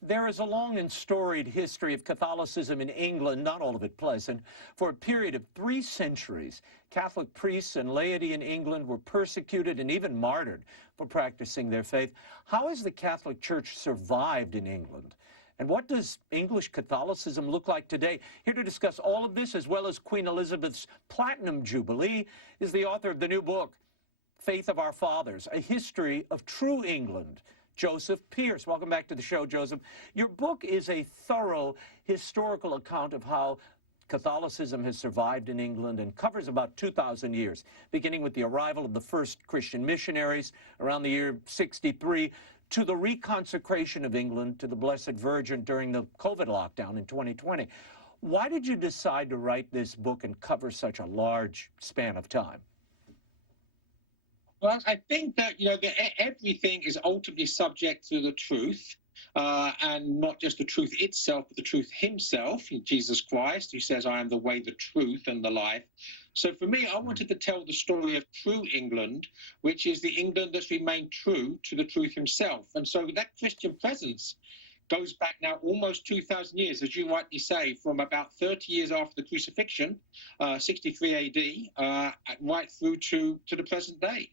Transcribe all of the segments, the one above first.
There is a long and storied history of Catholicism in England, not all of it pleasant. For a period of 3 centuries, Catholic priests and laity in England were persecuted and even martyred for practicing their faith. How has the Catholic Church survived in England? And what does English Catholicism look like today? Here to discuss all of this, as well as Queen Elizabeth's Platinum Jubilee, is the author of the new book, Faith of Our Fathers, A History of True England, Joseph Pearce. Welcome back to the show, Joseph. Your book is a thorough historical account of how Catholicism has survived in England and covers about 2,000 years, beginning with the arrival of the first Christian missionaries around the year 63, to the reconsecration of England to the Blessed Virgin during the COVID lockdown in 2020. Why did you decide to write this book and cover such a large span of time? Well, I think that, that everything is ultimately subject to the truth, and not just the truth itself, but the truth himself, Jesus Christ, who says, I am the way, the truth, and the life. So for me, I wanted to tell the story of true England, which is the England that's remained true to the truth himself. And so that Christian presence goes back now almost 2,000 years, as you rightly say, from about 30 years after the crucifixion, 63 AD, right through to the present day.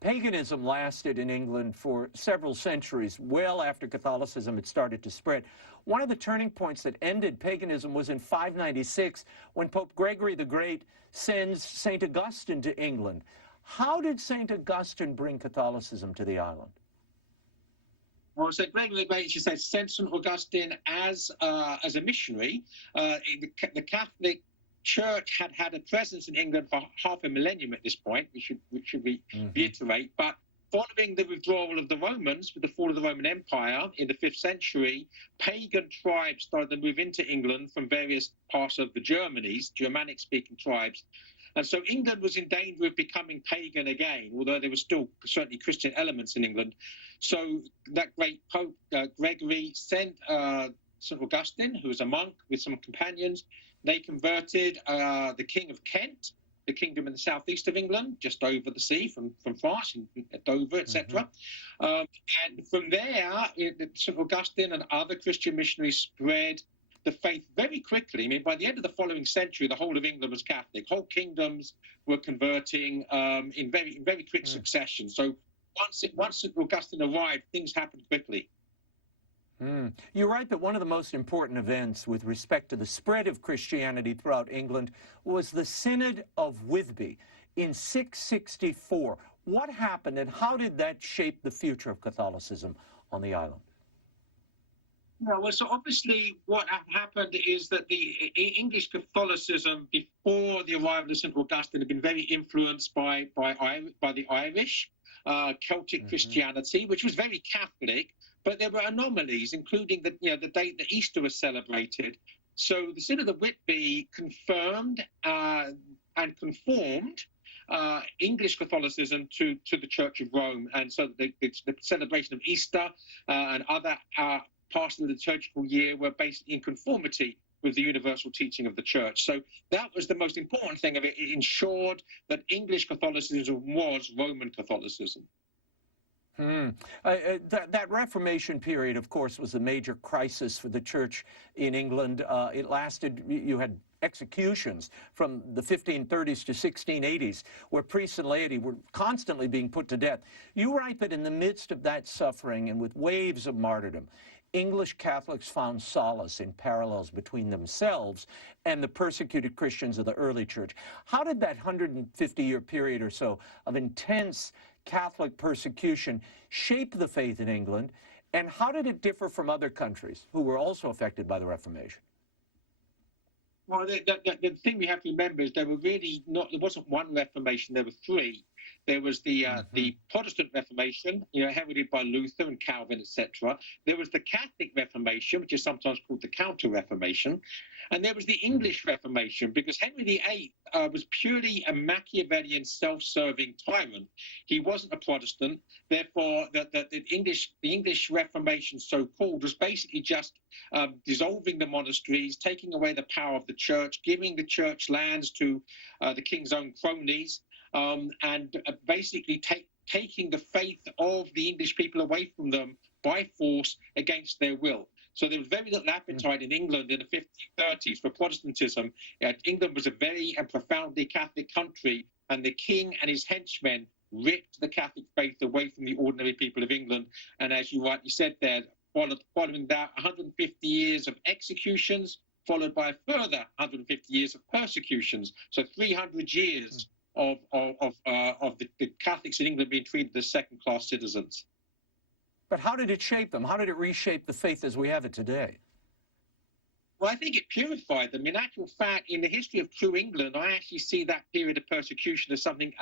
Paganism lasted in England for several centuries, well after Catholicism had started to spread. One of the turning points that ended paganism was in 596, when Pope Gregory the Great sends St. Augustine to England. How did St. Augustine bring Catholicism to the island? Well, St. Gregory the Great, you say, sent St. Augustine as a missionary. The Catholic Church had had a presence in England for half a millennium at this point, which should reiterate. But following the withdrawal of the Romans with the fall of the Roman Empire in the 5th century, pagan tribes started to move into England from various parts of the Germanic-speaking tribes. And so England was in danger of becoming pagan again, although there were still certainly Christian elements in England. So that great Pope Gregory sent St. Augustine, who was a monk, with some companions. They converted the King of Kent, the kingdom in the southeast of England, just over the sea from France, at Dover, etc. And from there, St. Augustine and other Christian missionaries spread the faith very quickly. I mean, by the end of the following century, the whole of England was Catholic. Whole kingdoms were converting in very quick succession. So once St. Augustine arrived, things happened quickly. You're right that one of the most important events with respect to the spread of Christianity throughout England was the Synod of Whitby in 664. What happened and how did that shape the future of Catholicism on the island? Well, so obviously what happened is that the English Catholicism before the arrival of St. Augustine had been very influenced by the Irish, Celtic Christianity, which was very Catholic. But there were anomalies, including the date that Easter was celebrated. So the Synod of Whitby confirmed and conformed English Catholicism to the Church of Rome. And so the celebration of Easter and other parts of the liturgical year were basically in conformity with the universal teaching of the Church. So that was the most important thing of it. It ensured that English Catholicism was Roman Catholicism. That Reformation period, of course, was a major crisis for the church in England. It lasted, you had executions from the 1530s to 1680s, where priests and laity were constantly being put to death. You write that in the midst of that suffering and with waves of martyrdom, English Catholics found solace in parallels between themselves and the persecuted Christians of the early church. How did that 150-year period or so of intense Catholic persecution shape the faith in England, and how did it differ from other countries who were also affected by the Reformation? Well, the thing we have to remember is there wasn't one Reformation, there were three. There was the Protestant Reformation, heralded by Luther and Calvin, etc. There was the Catholic Reformation, which is sometimes called the Counter-Reformation. And there was the English Reformation, because Henry VIII was purely a Machiavellian, self-serving tyrant. He wasn't a Protestant. Therefore, the English Reformation, so-called, was basically just dissolving the monasteries, taking away the power of the church, giving the church lands to the king's own cronies, and basically taking the faith of the English people away from them by force against their will. So there was very little appetite in England in the 1530s for Protestantism. England was a very and profoundly Catholic country, and the king and his henchmen ripped the Catholic faith away from the ordinary people of England. And as you rightly said there, following that, 150 years of executions, followed by a further 150 years of persecutions. So 300 years of the Catholics in England being treated as second-class citizens. But how did it shape them? How did it reshape the faith as we have it today? Well, I think it purified them. In actual fact, in the history of true England, I actually see that period of persecution as something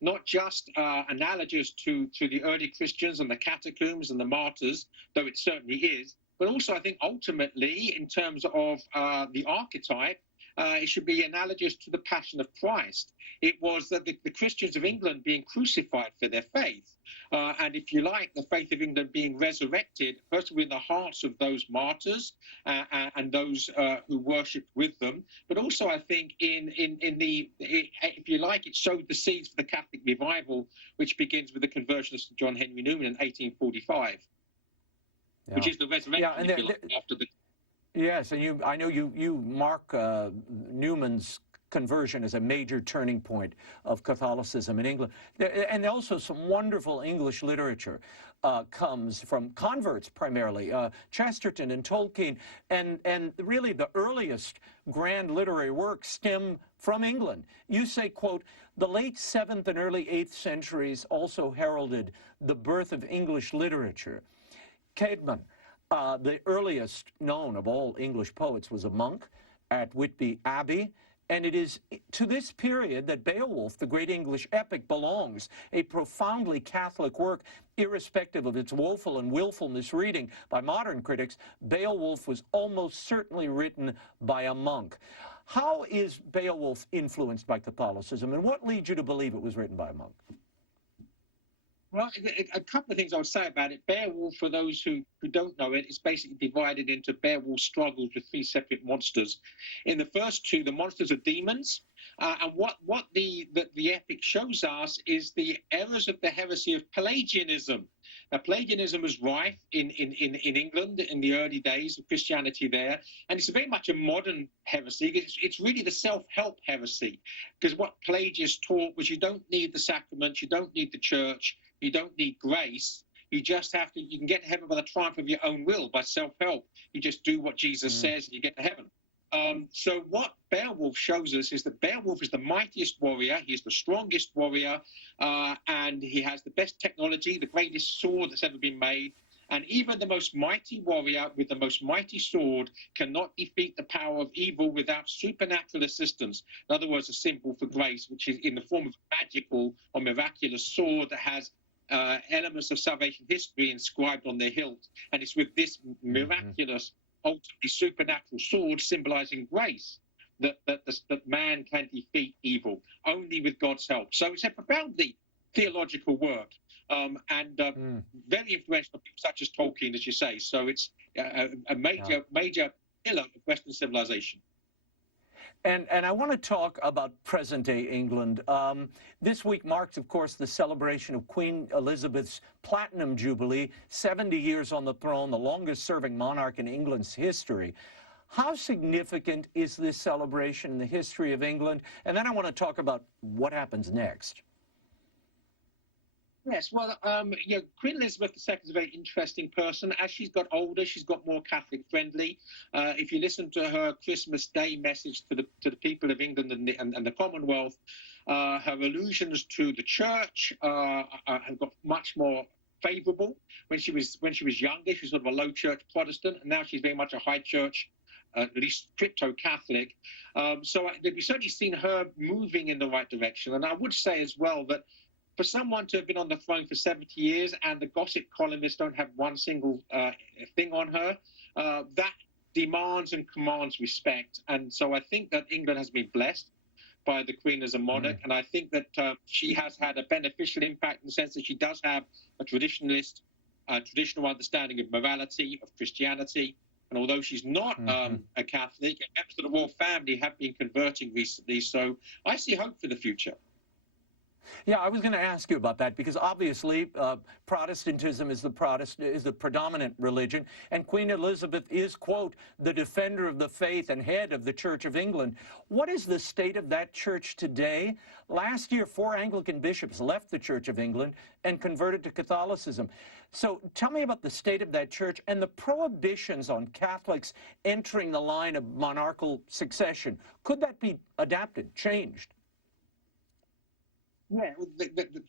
not just analogous to the early Christians and the catacombs and the martyrs, though it certainly is, but also I think ultimately, in terms of the archetype, it should be analogous to the Passion of Christ. It was that the Christians of England being crucified for their faith. And if you like, the faith of England being resurrected, first of all, in the hearts of those martyrs and those who worshipped with them. But also, I think, if you like, it sowed the seeds for the Catholic revival, which begins with the conversion of St. John Henry Newman in 1845, which is the resurrection, if you like, after the... Yes, and I know you mark Newman's conversion as a major turning point of Catholicism in England. And also some wonderful English literature comes from converts primarily, Chesterton and Tolkien, and really the earliest grand literary works stem from England. You say, quote, the late 7th and early 8th centuries also heralded the birth of English literature. Caedmon, the earliest known of all English poets, was a monk at Whitby Abbey, and it is to this period that Beowulf, the great English epic, belongs, a profoundly Catholic work, irrespective of its woeful and willful misreading by modern critics. Beowulf was almost certainly written by a monk. How is Beowulf influenced by Catholicism, and what leads you to believe it was written by a monk? Well, a couple of things I would say about it. Beowulf, for those who don't know it, is basically divided into Beowulf struggles with 3 separate monsters. In the first 2, the monsters are demons. And what the epic shows us is the errors of the heresy of Pelagianism. Now, Pelagianism was rife in England in the early days of Christianity there, and it's very much a modern heresy. It's really the self-help heresy, because what Pelagius taught was you don't need the sacraments, you don't need the church, you don't need grace. You just have to, you can get to heaven by the triumph of your own will, by self-help. You just do what Jesus says and you get to heaven. So what Beowulf shows us is that Beowulf is the mightiest warrior, he's the strongest warrior, and he has the best technology, the greatest sword that's ever been made. And even the most mighty warrior with the most mighty sword cannot defeat the power of evil without supernatural assistance. In other words, a symbol for grace, which is in the form of a magical or miraculous sword that has elements of salvation history inscribed on their hilt. And it's with this miraculous, ultimately supernatural sword symbolizing grace that man can defeat evil, only with God's help. So it's a profoundly theological work, and very influential people such as Tolkien, as you say. So it's a major pillar of Western civilization. And I want to talk about present-day England. This week marks, of course, the celebration of Queen Elizabeth's Platinum Jubilee, 70 years on the throne, the longest-serving monarch in England's history. How significant is this celebration in the history of England? And then I want to talk about what happens next. Yes, well, Queen Elizabeth II is a very interesting person. As she's got older, she's got more Catholic-friendly. If you listen to her Christmas Day message to the people of England and the Commonwealth, her allusions to the Church have got much more favourable. When she was younger, she was sort of a low Church Protestant, and now she's very much a high Church, at least crypto-Catholic. So we've certainly seen her moving in the right direction. And I would say as well that for someone to have been on the throne for 70 years and the gossip columnists don't have one single thing on her, that demands and commands respect. And so I think that England has been blessed by the Queen as a monarch, and I think that she has had a beneficial impact in the sense that she does have a traditional understanding of morality, of Christianity. And although she's not a Catholic, members of the royal family have been converting recently. So I see hope for the future. Yeah, I was going to ask you about that because obviously Protestantism is the predominant religion, and Queen Elizabeth is, quote, the defender of the faith and head of the Church of England. What is the state of that church today? Last year, 4 Anglican bishops left the Church of England and converted to Catholicism. So tell me about the state of that church and the prohibitions on Catholics entering the line of monarchical succession. Could that be adapted, changed? Yeah, well,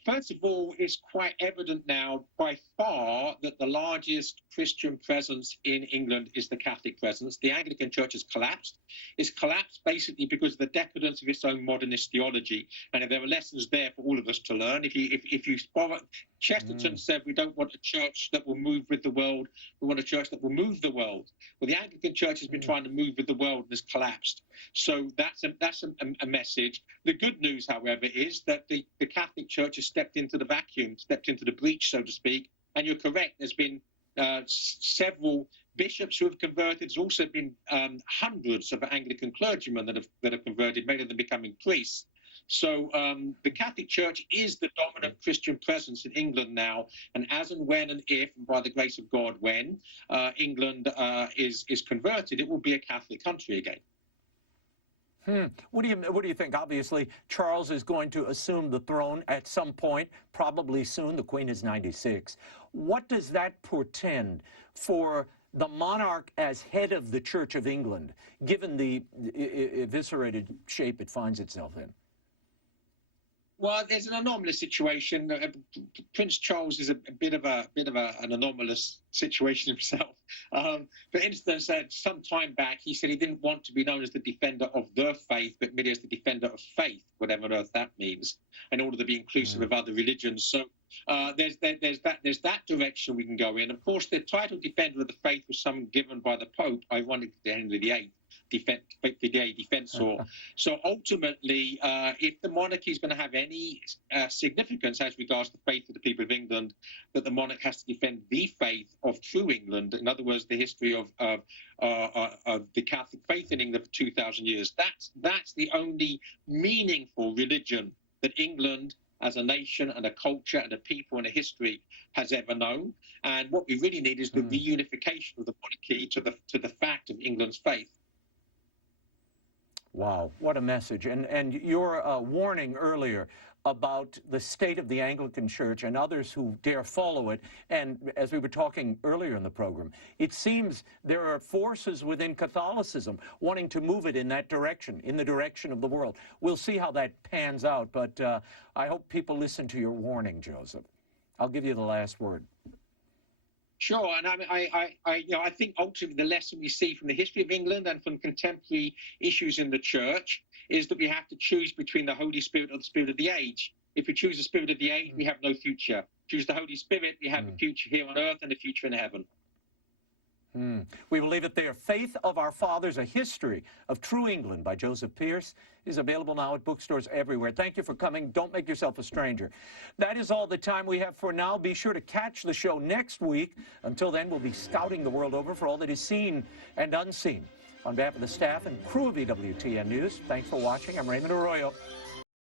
first of all, it's quite evident now by far that the largest Christian presence in England is the Catholic presence. The Anglican Church has collapsed. It's collapsed basically because of the decadence of its own modernist theology. And there are lessons there for all of us to learn. If you borrow, Chesterton said, we don't want a church that will move with the world. We want a church that will move the world. Well, the Anglican Church has been trying to move with the world and has collapsed. So that's a message. The good news, however, is that the Catholic Church has stepped into the vacuum, stepped into the breach, so to speak. And you're correct. There's been several bishops who have converted. There's also been hundreds of Anglican clergymen that have converted, many of them becoming priests. So the Catholic Church is the dominant Christian presence in England now, and as and when and if, and by the grace of God, when England is converted, it will be a Catholic country again. What do you think? Obviously, Charles is going to assume the throne at some point, probably soon. The Queen is 96. What does that portend for the monarch as head of the Church of England, given the eviscerated shape it finds itself in? Well, there's an anomalous situation. Prince Charles is a bit of an anomalous situation himself. For instance, some time back, he said he didn't want to be known as the defender of the faith, but merely as the defender of faith, whatever on earth that means, in order to be inclusive of other religions. So there's that direction we can go in. Of course, the title defender of the faith was some given by the Pope, ironically, Henry VIII. Defensor. So ultimately, if the monarchy is going to have any significance as regards the faith of the people of England, that the monarch has to defend the faith of true England. In other words, the history of the Catholic faith in England for 2,000 years. That's the only meaningful religion that England, as a nation and a culture and a people and a history, has ever known. And what we really need is the reunification of the monarchy to the fact of England's faith. Wow, what a message. And your warning earlier about the state of the Anglican Church and others who dare follow it. And as we were talking earlier in the program, it seems there are forces within Catholicism wanting to move it in that direction, in the direction of the world. We'll see how that pans out, but I hope people listen to your warning, Joseph. I'll give you the last word. Sure, and I think ultimately the lesson we see from the history of England and from contemporary issues in the Church is that we have to choose between the Holy Spirit or the Spirit of the age. If we choose the Spirit of the age, we have no future. Choose the Holy Spirit, we have a future here on earth and a future in heaven. We will leave it there. Faith of Our Fathers, A History of True England by Joseph Pearce is available now at bookstores everywhere. Thank you for coming. Don't make yourself a stranger. That is all the time we have for now. Be sure to catch the show next week. Until then, we'll be scouting the world over for all that is seen and unseen. On behalf of the staff and crew of EWTN News, thanks for watching. I'm Raymond Arroyo.